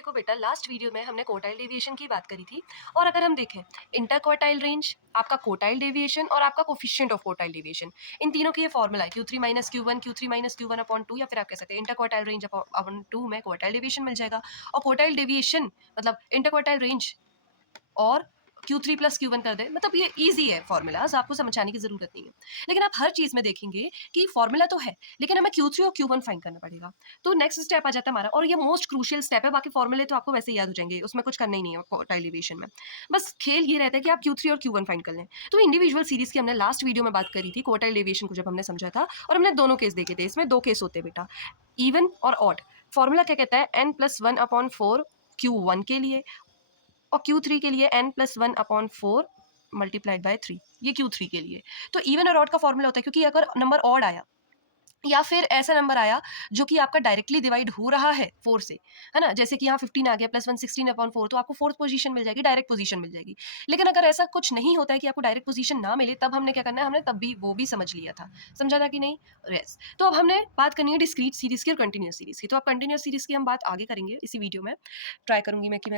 देखो बेटा, last video में हमने क्वार्टाइल डेविएशन की बात करी थी। और अगर हम देखें इंटर क्वार्टाइल रेंज, आपका क्वार्टाइल डेविएशन और आपका कोफिशिएंट ऑफ क्वार्टाइल डेविएशन, इन तीनों की ये फॉर्मूला है Q3 minus Q1, Q3 minus Q1 upon 2, या फिर आप कह सकते हैं इंटर क्वार्टाइल रेंज अपॉन 2 में क्वार्टाइल डेविएशन मिल जाएगा। और क्वार्टाइल डेविएशन मतलब इंटर क्वार्टाइल रेंज और Q3 प्लस Q1 कर दे, मतलब ये ईजी है फॉर्मूलाज, आपको समझाने की जरूरत नहीं है। लेकिन आप हर चीज में देखेंगे कि फॉर्मूला तो है, लेकिन हमें Q3 और Q1 फाइंड करना पड़ेगा। तो नेक्स्ट स्टेप आ जाता है हमारा, और ये मोस्ट क्रूशियल स्टेप है। बाकी फॉर्मूले तो आपको वैसे ही याद हो जाएंगे, उसमें कुछ करना ही नहीं है क्वार्टाइल डेविएशन में। बस खेल ये रहता है कि आप Q3 और Q1 फाइंड कर लें। तो इंडिविजुअल सीरीज की हमने लास्ट वीडियो में बात करी थी क्वार्टाइल डेविएशन को, जब हमने समझा था, और हमने दोनों केस देखे थे। इसमें दो केस होते हैं बेटा, इवन और ऑड। फॉर्मूला क्या कहता है, n+1/4 Q1 के लिए, और Q3 के लिए n+1/4 मल्टीप्लाइड बाय 3, ये Q3 के लिए। तो इवन और ऑड का फॉर्मूला होता है, क्योंकि अगर नंबर ऑड आया या फिर ऐसा नंबर आया जो कि आपका डायरेक्टली डिवाइड हो रहा है 4 से, है ना, जैसे कि यहाँ 15 आ गया +1 16/4, तो आपको फोर्थ पोजीशन मिल जाएगी, डायरेक्ट पोजीशन मिल जाएगी। लेकिन अगर ऐसा कुछ नहीं होता है कि आपको डायरेक्ट पोजीशन ना मिले, तब हमने क्या करना है, हमने तब भी वो भी समझ लिया था, समझा था कि नहीं। यस। तो अब हमने बात करनी है डिस्क्रीट सीरीज की और कंटिन्यूस सीरीज की। तो अब कंटिन्यूस सीरीज की हम बात आगे करेंगे इसी वीडियो में, ट्राई करूंगी मैं कि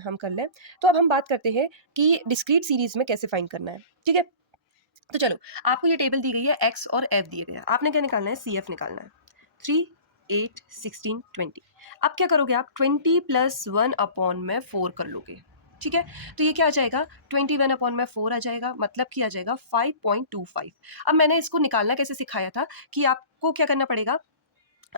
हम कर लें। तो अब हम बात करते हैं कि डिस्क्रीट सीरीज में कैसे फाइंड करना है, ठीक है। तो चलो, आपको ये टेबल दी गई है, एक्स और एफ दिए गए हैं, आपने क्या निकालना है, सी एफ निकालना है। 3, 8, 16, 20। अब क्या करोगे आप, 20 + 1/4 कर लोगे, ठीक है। तो ये क्या आ जाएगा, 21/4 आ जाएगा, मतलब कि आ जाएगा 5.25। अब मैंने इसको निकालना कैसे सिखाया था कि आपको क्या करना पड़ेगा,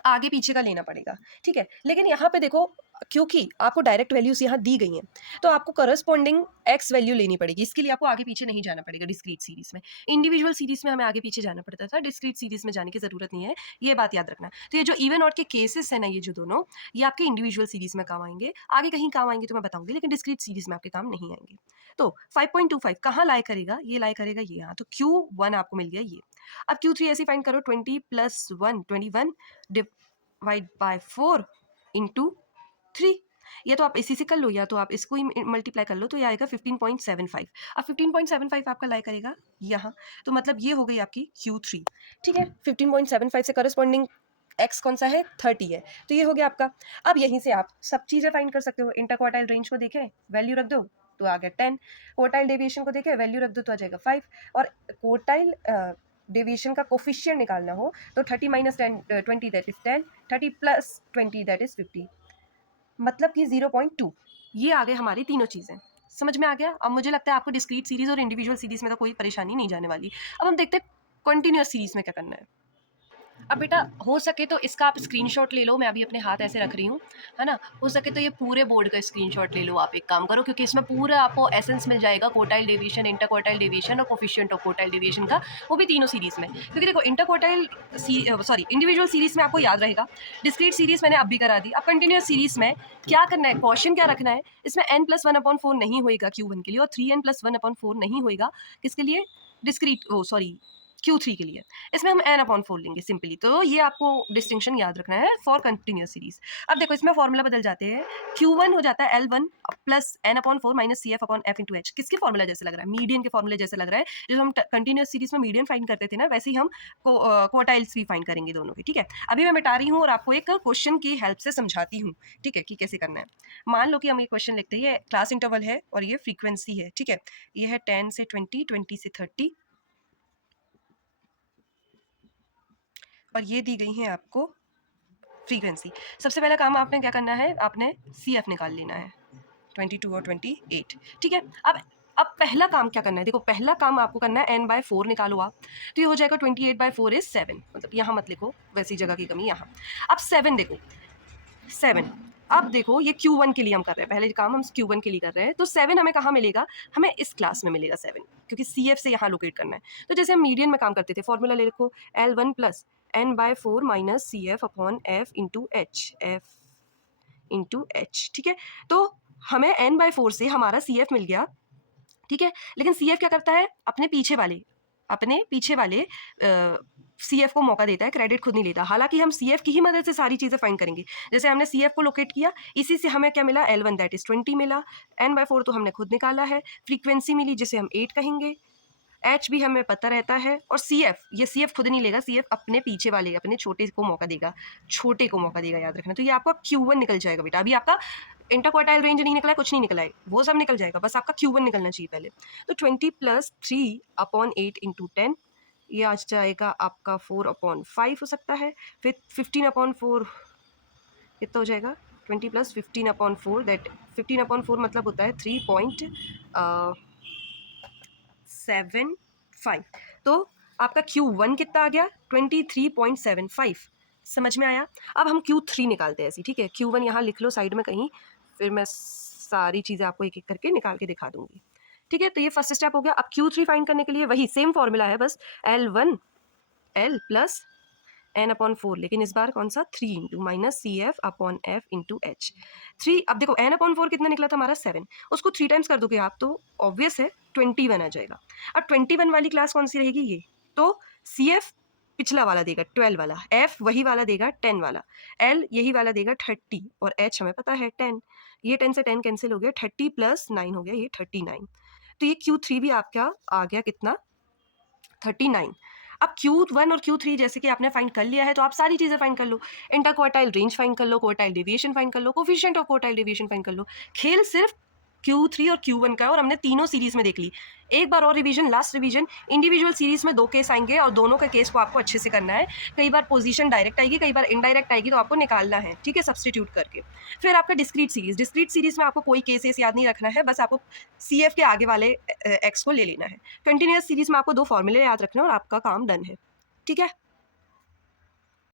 आगे पीछे का लेना पड़ेगा, ठीक है। लेकिन यहाँ पे देखो, क्योंकि आपको डायरेक्ट वैल्यूज यहाँ दी गई हैं, तो आपको करस्पॉन्डिंग एक्स वैल्यू लेनी पड़ेगी। इसके लिए आपको आगे पीछे नहीं जाना पड़ेगा डिस्क्रीट सीरीज में। इंडिविजुअल सीरीज में हमें आगे पीछे जाना पड़ता था, डिस्क्रीट सीरीज में जाने की जरूरत नहीं है, ये बात याद रखना। तो ये जो इवन ऑड के केसेस है ना, ये जो दोनों, ये आपके इंडिविजुअल सीरीज में काम आएंगे, आगे कहीं काम आएंगे तो मैं बताऊंगी, लेकिन डिस्क्रीट सीरीज में आपके काम नहीं आएंगे। तो 5.25 कहाँ लाए करेगा, ये लाए करेगा ये यहाँ, तो Q1 आपको मिल गया ये। अब Q3 ऐसे फाइंड करो, 20 + 1 21 डिवाइड बाय 4 इंटू 3। या तो आप इसी से कर लो, या तो आप इसको ही मल्टीप्लाई कर लो, तो ये आएगा 15.75। अब 15.75 आपका लाई करेगा यहाँ, तो मतलब ये हो गई आपकी Q3, ठीक है। 15.75 से करस्पॉन्डिंग एक्स कौन सा है, 30 है, तो ये हो गया आपका। अब यहीं से आप सब चीजें फाइंड कर सकते हो। इंटर क्वार्टाइल रेंज को देखें, वैल्यू रख दो तो आ गया 10। क्वार्टाइल डेविएशन को देखें, वैल्यू रख दो तो आ जाएगा 5। और क्वार्टाइल डेविएशन का कोफिशिएंट निकालना हो तो 30 - 10 20 दैट इज 10, 30 + 20 दैट इज 50, मतलब कि 0.2। ये आ गए हमारी तीनों चीजें, समझ में आ गया। अब मुझे लगता है आपको डिस्क्रीट सीरीज और इंडिविजुअल सीरीज में तो कोई परेशानी नहीं जाने वाली। अब हम देखते हैं कंटिन्यूअस सीरीज में क्या करना है। अब बेटा, हो सके तो इसका आप स्क्रीनशॉट ले लो, मैं अभी अपने हाथ ऐसे रख रही हूँ, है ना। हो सके तो ये पूरे बोर्ड का स्क्रीनशॉट ले लो, आप एक काम करो, क्योंकि इसमें पूरा आपको एसेंस मिल जाएगा quartile deviation, inter quartile deviation और कोफिशिएंट ऑफ क्वार्टाइल डेविएशन का, वो भी तीनों सीरीज में। क्योंकि देखो, इंटर क्वार्टाइल इंडिविजुअल सीरीज में आपको याद रहेगा, डिस्क्रीट सीरीज मैंने अब भी करा दी। अब कंटिन्यूअस सीरीज में क्या करना है, क्वेश्चन क्या रखना है, इसमें n+1/4 नहीं होएगा Q1 के लिए, और 3n+1/4 नहीं होएगा किसके लिए, Q3 के लिए। इसमें हम n/4 लेंगे सिंपली। तो ये आपको डिस्टिंक्शन याद रखना है फॉर कंटिन्यूअस सीरीज। अब देखो, इसमें फॉर्मूला बदल जाते हैं, Q1 हो जाता है L1 + n/4 - CF/F/H। किसके फॉर्मूला जैसे लग रहा है, मीडियन के फॉर्मूले जैसे लग रहा है। जब हम कंटिन्यूअस सीरीज में मीडियन फाइंड करते थे ना, वैसे ही हम क्वार्टाइल्स भी फाइंड करेंगे दोनों के, ठीक है। अभी मैं मिटा रही हूँ और आपको एक क्वेश्चन की हेल्प से समझाती हूँ, ठीक है, कि कैसे करना है। मान लो कि हम ये क्वेश्चन लिखते हैं, ये क्लास इंटरवल है और ये फ्रीक्वेंसी है, ठीक है। ये है 10 से 20, 20 से 30, और ये दी गई है आपको फ्रीक्वेंसी। सबसे पहला काम आपने क्या करना है, आपने CF निकाल लेना है, 22 और 28, ठीक है। अब पहला काम क्या करना है, देखो पहला काम आपको करना है n/4 निकालो आप, तो ये हो जाएगा 28/4 इज 7, मतलब यहाँ मत लिखो, वैसी जगह की कमी यहाँ। अब 7 देखो, 7, अब देखो ये Q1 के लिए हम कर रहे हैं, पहले काम हम Q1 के लिए कर रहे हैं, तो 7 हमें कहाँ मिलेगा, हमें इस क्लास में मिलेगा 7, क्योंकि CF से यहाँ लोकेट करना है। तो जैसे हम मीडियन में काम करते थे, फॉर्मूला ले रखो, L1 + n/4 - CF/F into H, ठीक है। तो हमें n/4 से हमारा CF मिल गया, ठीक है। लेकिन CF क्या करता है, अपने पीछे वाले CF को मौका देता है, क्रेडिट खुद नहीं लेता। हालांकि हम CF की ही मदद से सारी चीजें फाइंड करेंगे। जैसे हमने CF को लोकेट किया, इसी से हमें क्या मिला, L1 दैट इज 20 मिला, n/4 तो हमने खुद निकाला है, फ्रीक्वेंसी मिली जिसे हम 8 कहेंगे, H भी हमें पता रहता है, और ये CF खुद नहीं लेगा, CF अपने पीछे वाले, अपने छोटे को मौका देगा, याद रखना। तो ये आपका Q1 निकल जाएगा बेटा। अभी आपका इंटर क्वार्टाइल रेंज नहीं निकला है, कुछ नहीं निकला है, वो सब निकल जाएगा, बस आपका Q1 निकलना चाहिए पहले। तो 20 + 3/8 × 10, ये आ जाएगा आपका 4/5 हो सकता है। फिर 15/4 कितना हो जाएगा, 20 + 15/4, दैट 15/4 मतलब होता है 3.75। तो आपका Q1 कितना आ गया, 23.75। समझ में आया? अब हम Q3 निकालते हैं ऐसी, ठीक है। Q1 यहाँ लिख लो साइड में कहीं, फिर मैं सारी चीज़ें आपको एक एक करके निकाल के दिखा दूंगी, ठीक है। तो ये फर्स्ट स्टेप हो गया। अब Q3 फाइंड करने के लिए वही सेम फॉर्मूला है, बस L1 L + n/4, लेकिन इस बार कौन सा, 3 × -CF/F × H। 3, अब देखो n/4 कितना निकला था हमारा, 7, उसको 3 टाइम्स कर दोगे आप तो ऑब्वियस है 21 आ जाएगा। अब 21 वाली क्लास कौन सी रहेगी, ये तो CF पिछला वाला देगा 12 वाला, F वही वाला देगा 10 वाला, L यही वाला देगा 30 और H हमें पता है 10। ये 10 से 10 कैंसिल हो गया, 30 + 9 हो गया ये 39। तो ये Q3 भी आपका आ गया कितना, 39। अब Q1 और Q3 जैसे कि आपने फाइंड कर लिया है, तो आप सारी चीज़ें फाइंड कर लो, इंटर क्वार्टाइल रेंज फाइंड कर लो, क्वार्टाइल डेविएशन फाइंड कर लो, coefficient of quartile deviation find कर लो। खेल सिर्फ Q3 और Q1 का, और हमने तीनों सीरीज में देख ली। एक बार और revision, last revision, individual series में 2 केस आएंगे और दोनों के केस को आपको अच्छे से करना है। कई बार पोजीशन डायरेक्ट आएगी, कई बार इनडायरेक्ट आएगी, तो आपको निकालना है, ठीक है, सब्सटीट्यूट करके। फिर आपका डिस्क्रीट सीरीज में आपको कोई केसेस याद नहीं रखना है, बस आपको CF के आगे वाले एक्स को ले लेना है। कंटिन्यूअस सीरीज में आपको 2 फॉर्मूले याद रखना है और आपका काम डन है, ठीक है।